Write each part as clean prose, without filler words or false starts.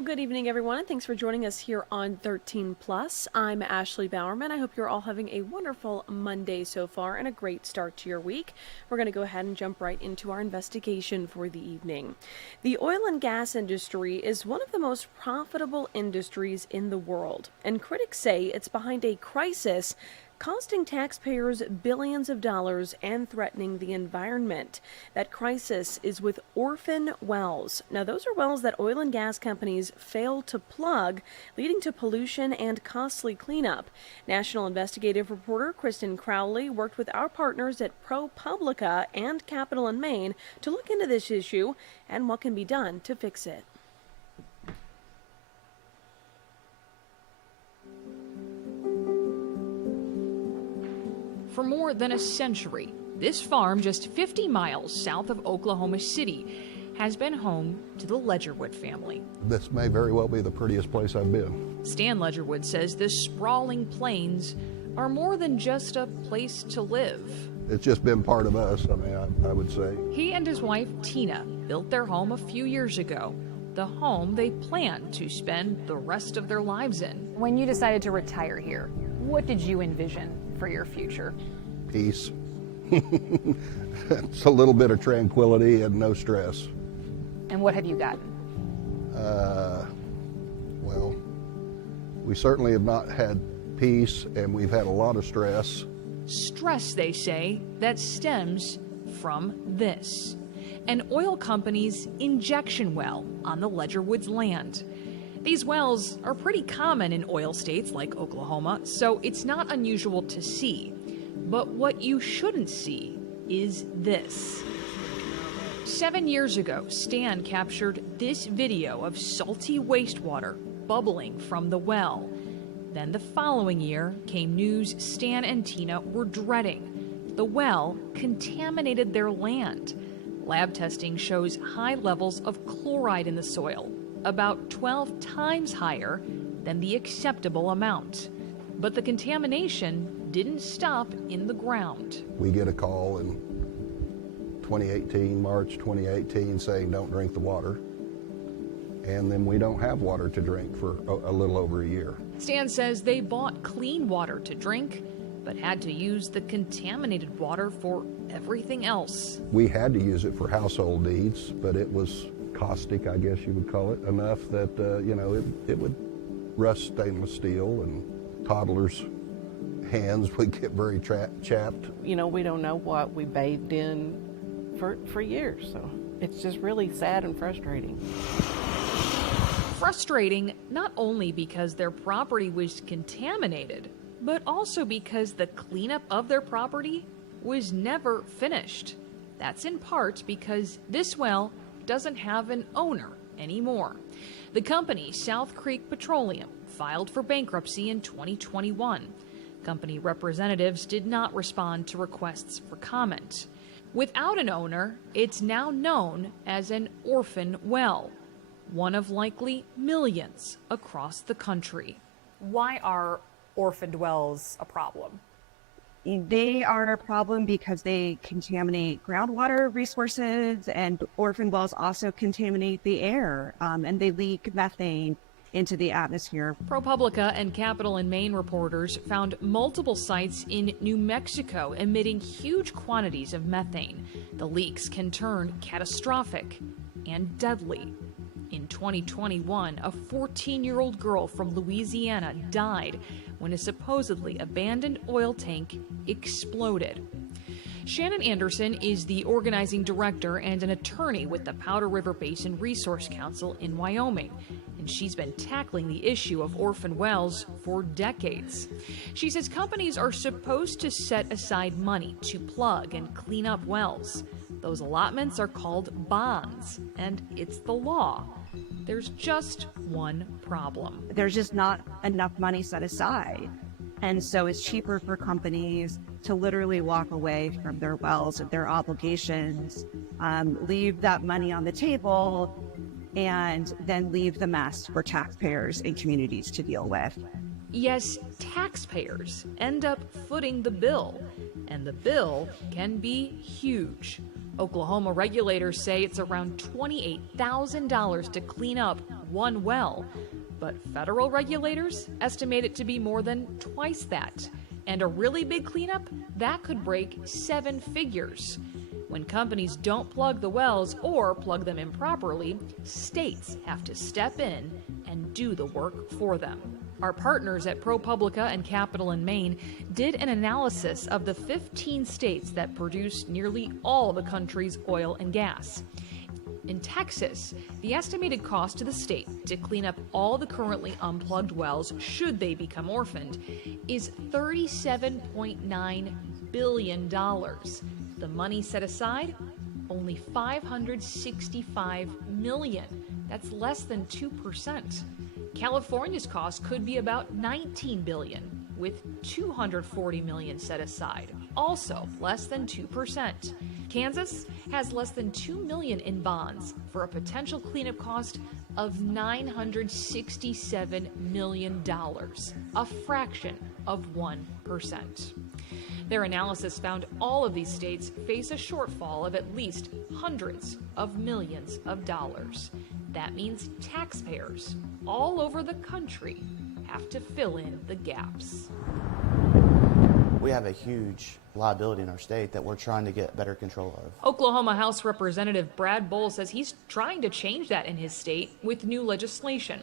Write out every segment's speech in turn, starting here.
Well, good evening, everyone, and thanks for joining us here on 13 Plus. I'm Ashley Bowerman. I hope you're all having a wonderful Monday so far and a great start to your week. We're going to go ahead and jump right into our investigation for the evening. The oil and gas industry is one of the most profitable industries in the world, and critics say it's behind a crisis costing taxpayers billions of dollars and threatening the environment. That crisis is with orphan wells. Now, those are wells that oil and gas companies fail to plug, leading to pollution and costly cleanup. National investigative reporter Kristen Crowley worked with our partners at ProPublica and Capital and Maine to look into this issue and what can be done to fix it. For more than a century, this farm just 50 miles south of Oklahoma City has been home to the Ledgerwood family. This may very well be the prettiest place I've been. Stan Ledgerwood says the sprawling plains are more than just a place to live. It's just been part of us, I would say. He and his wife, Tina, built their home a few years ago, the home they plan to spend the rest of their lives in. When you decided to retire here, what did you envision for your future? Peace. It's a little bit of tranquility and no stress. And what have you gotten? Well, we certainly have not had peace, and we've had a lot of stress. Stress, they say, that stems from this: an oil company's injection well on the Ledgerwood's land. These wells are pretty common in oil states like Oklahoma, so it's not unusual to see. But what you shouldn't see is this. 7 years ago, Stan captured this video of salty wastewater bubbling from the well. Then the following year came news Stan and Tina were dreading. The well contaminated their land. Lab testing shows high levels of chloride in the soil, about 12 times higher than the acceptable amount. But the contamination didn't stop in the ground. We get a call in 2018, March 2018, saying don't drink the water. And then we don't have water to drink for a little over a year. Stan says they bought clean water to drink, but had to use the contaminated water for everything else. We had to use it for household needs, but it was caustic, I guess you would call it, enough that, it would rust stainless steel, and toddlers' hands would get very chapped. We don't know what we bathed in for years, so it's just really sad and frustrating. Frustrating not only because their property was contaminated, but also because the cleanup of their property was never finished. That's in part because this well doesn't have an owner anymore. The company, South Creek Petroleum, filed for bankruptcy in 2021. Company representatives did not respond to requests for comment. Without an owner, it's now known as an orphan well, one of likely millions across the country. Why are orphaned wells a problem? They are a problem because they contaminate groundwater resources, and orphan wells also contaminate the air, and they leak methane into the atmosphere. ProPublica and Capital and Maine reporters found multiple sites in New Mexico emitting huge quantities of methane. The leaks can turn catastrophic and deadly. In 2021, a 14-year-old girl from Louisiana died when a supposedly abandoned oil tank exploded. Shannon Anderson is the organizing director and an attorney with the Powder River Basin Resource Council in Wyoming, and she's been tackling the issue of orphan wells for decades. She says companies are supposed to set aside money to plug and clean up wells. Those allotments are called bonds, and it's the law. There's just one problem. There's just not enough money set aside. And so it's cheaper for companies to literally walk away from their wells and their obligations, leave that money on the table, and then leave the mess for taxpayers and communities to deal with. Yes, taxpayers end up footing the bill, and the bill can be huge. Oklahoma regulators say it's around $28,000 to clean up one well, but federal regulators estimate it to be more than twice that. And a really big cleanup, that could break 7 figures. When companies don't plug the wells or plug them improperly, states have to step in and do the work for them. Our partners at ProPublica and Capital in Maine did an analysis of the 15 states that produce nearly all the country's oil and gas. In Texas, the estimated cost to the state to clean up all the currently unplugged wells, should they become orphaned, is $37.9 billion. The money set aside? Only $565 million. That's less than 2%. California's cost could be about $19 billion, with $240 million set aside, also less than 2%. Kansas has less than $2 million in bonds for a potential cleanup cost of $967 million, a fraction of 1%. Their analysis found all of these states face a shortfall of at least hundreds of millions of dollars. That means taxpayers all over the country have to fill in the gaps. We have a huge liability in our state that we're trying to get better control of. Oklahoma House Representative Brad Bowl says he's trying to change that in his state with new legislation.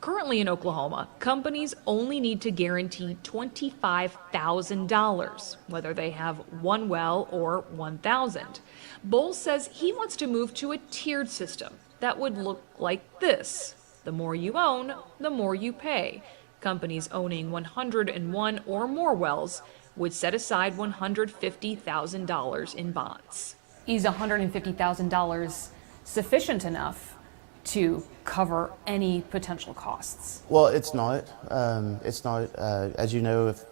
Currently in Oklahoma, companies only need to guarantee $25,000, whether they have one well or 1,000. Bowl says he wants to move to a tiered system that would look like this. The more you own, the more you pay. Companies owning 101 or more wells would set aside $150,000 in bonds. Is $150,000 sufficient enough to cover any potential costs? Well, it's not. As you know, if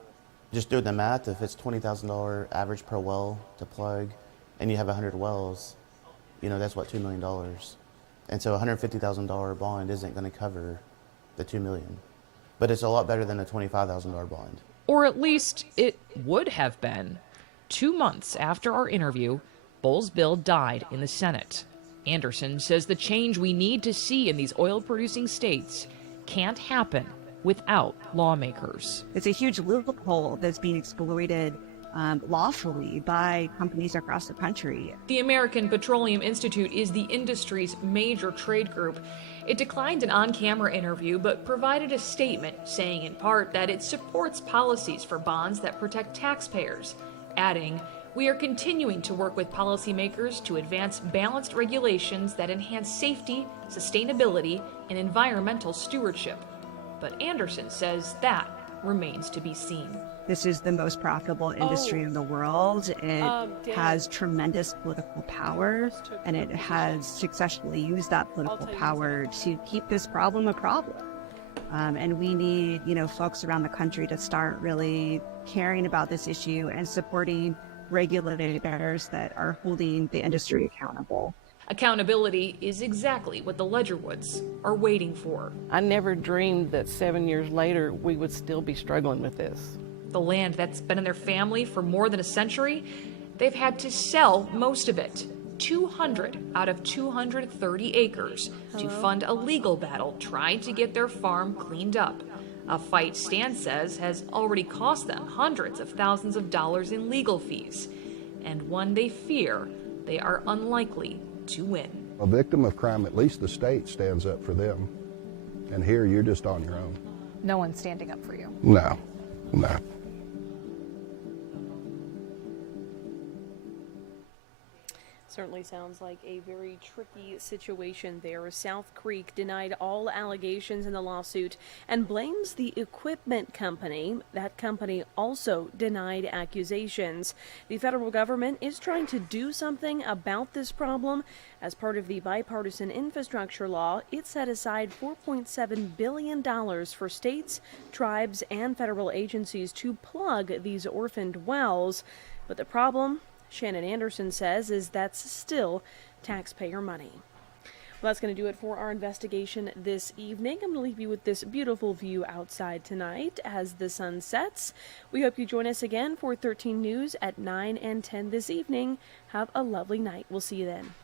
just doing the math, if it's $20,000 average per well to plug, and you have 100 wells, that's what, $2 million. And so a $150,000 bond isn't going to cover the $2 million, but it's a lot better than a $25,000 bond. Or at least it would have been. 2 months after our interview, Bowl's bill died in the Senate. Anderson says the change we need to see in these oil-producing states can't happen without lawmakers. It's a huge loophole that's being exploited lawfully by companies across the country. The American Petroleum Institute is the industry's major trade group. It declined an on-camera interview, but provided a statement saying in part that it supports policies for bonds that protect taxpayers, adding, "We are continuing to work with policymakers to advance balanced regulations that enhance safety, sustainability, and environmental stewardship." But Anderson says that remains to be seen. This is the most profitable industry in the world. It has tremendous political power, and it has successfully used that political power to keep this problem a problem. And we need, folks around the country to start really caring about this issue and supporting regulators that are holding the industry accountable. Accountability is exactly what the Ledgerwoods are waiting for. I never dreamed that 7 years later we would still be struggling with this. The land that's been in their family for more than a century, they've had to sell most of it, 200 out of 230 acres, to fund a legal battle trying to get their farm cleaned up. A fight Stan says has already cost them hundreds of thousands of dollars in legal fees, and one they fear they are unlikely to win. A victim of crime, at least the state stands up for them. And here you're just on your own. No one's standing up for you. No. Certainly sounds like a very tricky situation there. South Creek denied all allegations in the lawsuit and blames the equipment company. That company also denied accusations. The federal government is trying to do something about this problem. As part of the bipartisan infrastructure law, it set aside $4.7 billion for states, tribes, and federal agencies to plug these orphaned wells. But the problem, Shannon Anderson says, is that's still taxpayer money. Well, that's going to do it for our investigation this evening. I'm going to leave you with this beautiful view outside tonight as the sun sets. We hope you join us again for 13 News at 9 and 10 this evening. Have a lovely night. We'll see you then.